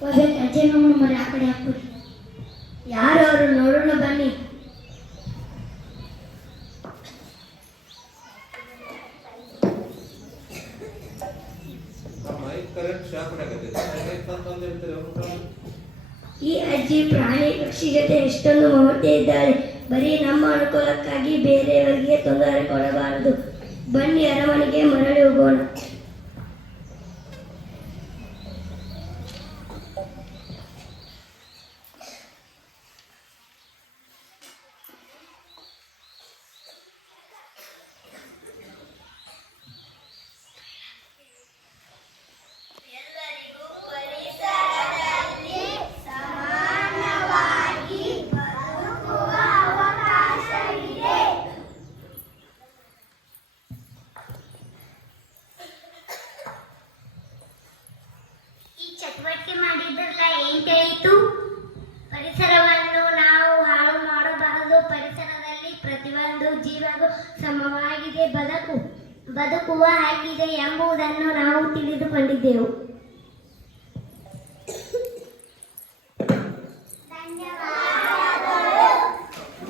ಹೋಗ್ಬೇಕು ಅಜ್ಜಿ ನಮ್ಮ ಮನೆ ಆ ಕಡೆ ಹಾಕ್ಬಿಡಿ. ಯಾರು ಅವರು ನೋಡೋಣ ಬನ್ನಿ. ಈ ಅಜ್ಜಿ ಪ್ರಾಣಿ ಪಕ್ಷಿ ಜೊತೆ ಎಷ್ಟೊಂದು ಮಮತೆ ಇದ್ದಾರೆ. ಬರೀ ನಮ್ಮ ಅನುಕೂಲಕ್ಕಾಗಿ ಬೇರೆಯವರಿಗೆ ತೊಂದರೆ ಕೊಡಬಾರದು. ಬನ್ನಿ ಅರಮನೆಗೆ ಮರಳಿ ಹೋಗೋಣ. ಚಟುವಟಿಕೆ ಮಾಡಿದ್ರಲ್ಲ ಏನ್ ತಿಳಿಯಿತು? ಪರಿಸರವನ್ನು ನಾವು ಹಾಳು ಮಾಡಬಾರದು. ಪರಿಸರದಲ್ಲಿ ಪ್ರತಿಯೊಂದು ಜೀವಗೂ ಸಮವಾಗಿದೆ ಬದುಕುವ ಹಾಕಿದೆ ಎಂಬುದನ್ನು ನಾವು ತಿಳಿದುಕೊಂಡಿದ್ದೆವು.